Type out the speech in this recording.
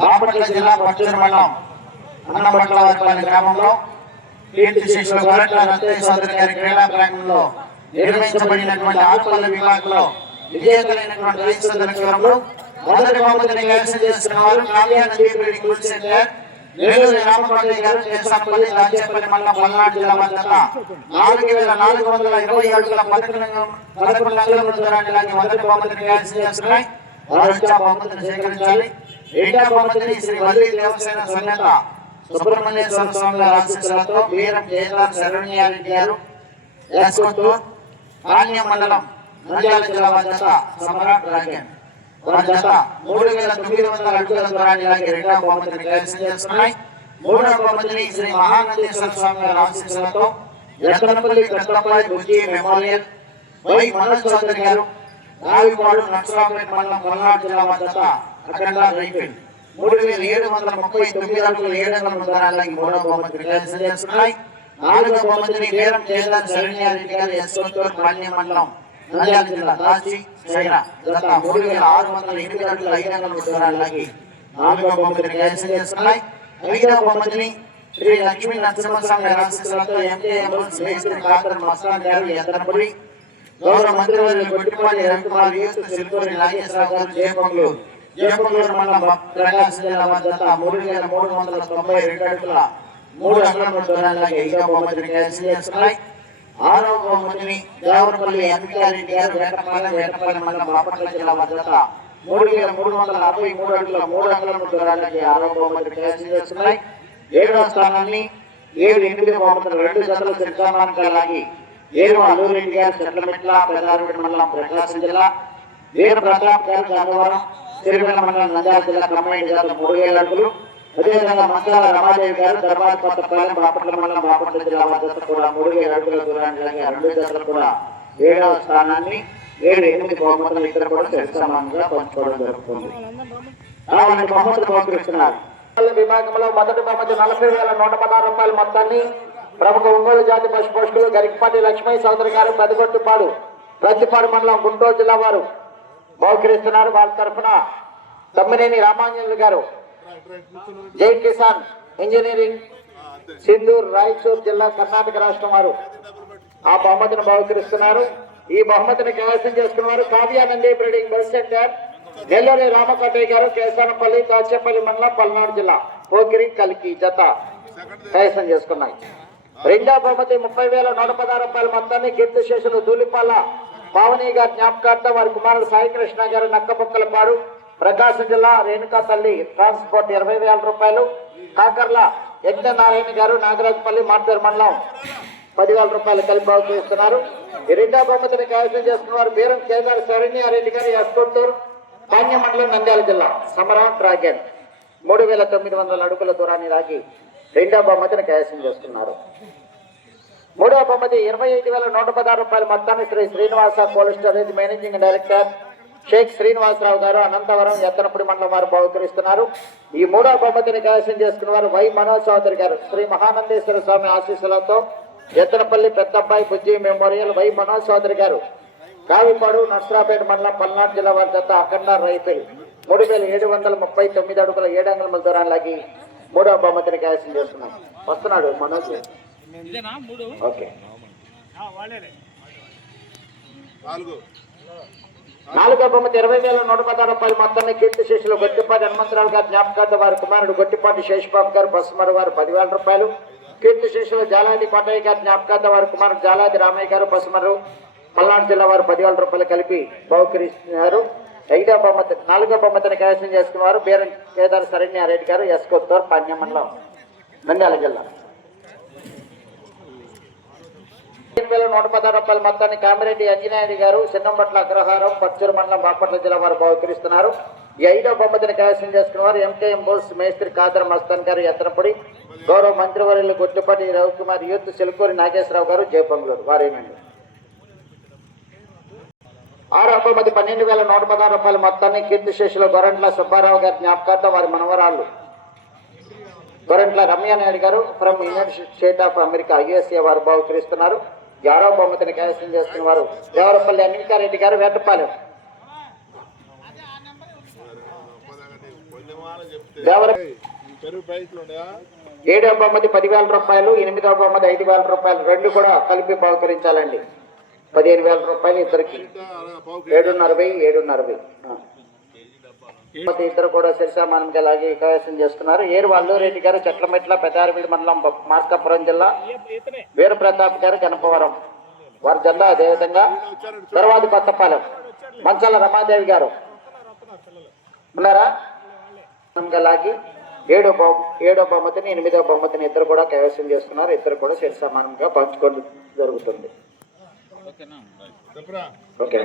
బాపట్ల జిల్లా పచ్చూరు మండలం అన్నపట్ల వారిపల్లి గ్రామంలో కీర్తి శిష్యులు గొరట్ల రత్తయ్య సోదరి గారి క్రీడా ప్రాంగణంలో నిర్వహించబడినటువంటి ఆరుపల్లి విభాగంలో విజేతలైనటువంటి రైతు సోదరులు మొదటి బహుమతిని కైవసం చేసుకున్న వారు కావ్య నదీ బ్రీడింగ్ బుల్ సెంటర్ నేలూరి రామకోటయ్య గారు కేశవపల్లి రాజ్యపల్లి మండలం పల్నాడు జిల్లా వద్ద 4420 అడుగుల 11 అంగుళముల దూరాన్ని లాగి మొదటి బహుమతిని కైవసం చేసుకున్నాయి. బహుమతిని స్వీకరించాలి. రెండవ బహుమతిని శ్రీ వల్లి దేవసేన సమేత సుబ్రహ్మణ్యేశ్వర స్వామి గారి ఆశీస్సులతో వీరం జయదార్ శరణ్యారెడ్డి గారు యాస్కొత్తూరు పాణ్యం మండలం నంద్యాల జిల్లా వద్ద సమ్రాట్ డ్రాగన్ వారి జత 3900 అడుగుల దూరాన్ని లాగి రెండవ బహుమతిని కైవసం చేసుకున్నాయి. మూడవ బహుమతిని శ్రీ మహానందేశ్వర స్వామి గారి ఆశీస్సులతో ఎత్తనపల్లి పెద్దప్పాయి బుజ్జి మెమోరియల్ వై మనోజ్ చౌదరి గారు రావిపాడు నర్సరావుపేట మండలం పల్నాడు జిల్లా వద్ద అఖండ రైఫిల్ 3739 అడుగుల 7 అంగుళముల దూరాన్ని లాగి మూడవ బహుమతిని కైవసం చేసుకున్నాయి. నాలుగవ బహుమతిని వీరం జయదార్ శరణ్యారెడ్డి గారు యాస్కొత్తూరు పాణ్యం మండలం నంద్యాల జిల్లా కాశీ చైనా జత 3608 అడుగుల 5 అంగుళముల దూరాన్ని లాగి నాలుగవ బహుమతిని కైవసం చేసుకున్నాయి. ఐదవ బహుమతిని శ్రీ లక్ష్మీ నరసింహస్వామి గారి ఆశీస్సులతో ఎంకేఎం మేస్త్రి కాదర్ మస్తాన్ గారు ఎత్తనపల్లి గౌరవ మంత్రివర్యులు గొట్టిపాటి రవికుమార్ యూత్ సిల్కూరి నాగేశ్వరరావు గారు జయపంగూరు మండలం ప్రకాశం జిల్లా వద్ద 3392 అడుగుల 3 అంగుళముల దూరాన్ని లాగి ఐదవ బహుమతిని కైవసం చేసుకున్నాయి. ఆరవ బహుమతిని దేవరపల్లి ఎంపీఆర్రెడ్డి గారు వేటపల్లి మండలం బాపట్ల జిల్లా వద్ద 3363 అడుగుల 3 అంగుళముల దూరానికి ఆరవ బహుమతిని కైవసం చేసుకున్నాయి. ఏడవ స్థానాన్ని 7-8 బహుమతులు 2 జతల శిక్షామానంగా లాగి ఏరు అల్లూరెడ్డి గారు చెట్లమెట్ల పెద్దారెడ్డి మండలం ప్రకాశం జిల్లా వీర ప్రతాప్ గారు గన్నవరం సిరివెల్ల మండలం నంద్యాల జిల్లా కంబైన్డ్ జత 3000 అడుగులు. అదేవిధంగా మంచాల రమాదేవి గారు ధర్మాల కొత్తపాలెం బాపట్ల మండలం బాపట్ల జిల్లా వద్ద కూడా 3000 అడుగుల దూరాన్ని లాగి 2 జతలు కూడా 7వ స్థానాన్ని 7-8 బహుమతులు ఇద్దరు కూడా సరిసమానంగా పంచుకోవడం జరుగుతుంది. బహుమతులు బహుకరిస్తున్నారు. విభాగంలో మొదటి బహుమతి 40,116 రూపాయల మొత్తాన్ని ప్రముఖ ఒంగోలు జాతి పశు పోషకులు గరికపాటి లక్ష్మయ్య చౌదరి గారు పెదగొట్టిపాడు ప్రతిపాడు మండలం గుంటూరు జిల్లా వారు బహుకరిస్తున్నారు. వారి తరఫున తమ్మినేని రామాంజనులు గారు జై కిసాన్ ఇంజనీరింగ్ సింధూర్ రాయచూర్ జిల్లా కర్ణాటక రాష్ట్రం వారు ఆ బహుమతిని బహుకరిస్తున్నారు. ఈ బహుమతిని కైవసం చేసుకున్న వారు Kavyanandi breeding bull centre Nelluri Ramakotaiah గారు కేసానపల్లి దాచేపల్లి మండలం పల్నాడు జిల్లా పోకిరి కలికి జత కైవసం చేసుకున్నాయి. రెండవ బహుమతి 30,116 రూపాయల మొత్తాన్ని కీర్తిశేషులు ధూళిపాల పావని గారి జ్ఞాపకార్థం వారి కుమారుడు సాయికృష్ణ గారు నక్కపొక్కలపాడు ప్రకాశం జిల్లా రేణుకా తల్లి ట్రాన్స్పోర్ట్ 20,000 రూపాయలు. కాకర్ల యజ్ఞనారాయణ గారు నాగరాజపల్లి మార్తూరు మండలం 10,000 రూపాయలు కలిపి బహుకరిస్తున్నారు. ఈ రెండవ బహుమతిని కైవసం చేసుకున్న వారు బీరం కేదార్ శరణ్యారెడ్డి గారు యాస్కొత్తూరు పాణ్యం మండలం నంద్యాల జిల్లా సమ్రాట్ డ్రాగన్ 3900 అడుగుల దూరాన్ని లాగి రెండవ బహుమతిని కైవసం చేసుకున్నారు. మూడవ బహుమతి 25,116 రూపాయల మొత్తాన్ని Shri Srinivasa cold storage managing director Shaik Srinivasarao గారు అనంతవరం ఎత్తనపూడి మండలం వారు బహుకరిస్తున్నారు. ఈ మూడవ బహుమతిని కైవసం చేసుకున్న వారు వై మనోజ్ చౌదరి గారు శ్రీ మహానందేశ్వర స్వామి ఆశీస్సులతో ఎత్తనపల్లి పెద్దబ్బాయి బుజ్జి మెమోరియల్ వై మనోజ్ చౌదరి గారు కావిపాడు నర్సరావుపేట మండలం పల్నాడు జిల్లా వారి జత అఖండ రైఫిల్ 3739 అడుగుల 7 అంగుళముల దూరాన్ని లాగి మూడవ బహుమతిని కైవసం చేస్తున్నాం. వస్తున్నాడు మనోజ్. ఓకే. నాలుగవ బహుమతి 20,116 రూపాయల మొత్తాన్ని కీర్తిశేషులు గొట్టిపాటి హనుమంతరావు గారి జ్ఞాపకార్థం వారి కుమారుడు గొట్టిపాటి శేషబాబు గారు బస్సుమరు వారు 10,000 రూపాయలు. కీర్తిశేషులు జాలాది కోటయ్య గారి జ్ఞాపకార్థం వారి కుమారుడు జాలాది రామయ్య గారు బస్సుమరు పల్నాడు జిల్లా వారు 10,000 రూపాయలు కలిపి బహుకరిస్తున్నారు. నాలుగవ బహుమతిని కైవసం చేసుకున్నారు బీరం కేదార్ శరణ్యారెడ్డి గారు యాస్కొత్తూరు పాణ్యం మండలం నంద్యాల జిల్లా. 15,116 రూపాయల మొత్తాన్ని కామిరెడ్డి అంజనేయుడి గారు చిన్నంబట్ల అగ్రహారం పచ్చూరు మండలం బాపట్ల జిల్లా వారు బహుకరిస్తున్నారు. ఈ ఐదవ బహుమతిని కైవసం చేసుకున్నవారు ఎంకేఎం బోల్స్ మేస్త్రి కాదర్ మస్తాన్ గారు ఎత్తనపూడి గౌరవ మంత్రివర్యులు గుట్టిపాటి రవికుమార్ యూత్ సిల్కూరి నాగేశ్వరరావు గారు జయపంగులూరు వారేనండి. ఆరవ బహుమతి 12,116 రూపాయల మొత్తాన్ని కీర్తిశేషులు గొరంట్ల సుబ్బారావు గారి జ్ఞాపకార్థం వారి మనవరాళ్ళు గొరంట్ల రమ్యానాయుడు గారు from United state of America USA వారు బహుకరిస్తున్నారు. 6వ బహుమతిని కైవసం చేస్తున్న వారు దేవరపల్లి అన్వికారెడ్డి గారు వేటపాలెం దేవర 7వ బహుమతి 10,000 రూపాయలు, 8వ బహుమతి 5,000 రూపాయలు, రెండు కూడా కలిపి బహుకరించాలండి. 15,000 రూపాయలు ఇద్దరికి. 7,500. ఇద్దరు కూడా శిరసామానంగా లాగి కైవసం చేస్తున్నారు. ఏరు అల్లూరెడ్డి గారు చెట్లమెట్ల, పెద్దారవీడి మండలం, మార్కాపురం జిల్లా, వీరప్రతాప్ గారు గణపవరం వారి జిల్లా. అదేవిధంగా తర్వాత కొత్తపాలెం మంచాల రమాదేవి గారు ఉన్నారా? లాగి 7వ బహుమతిని, 8వ బహుమతిని ఇద్దరు కూడా కైవసం చేసుకున్నారు. ఇద్దరు కూడా శిరసామానంగా పంచుకోవడం జరుగుతుంది. ఓకే.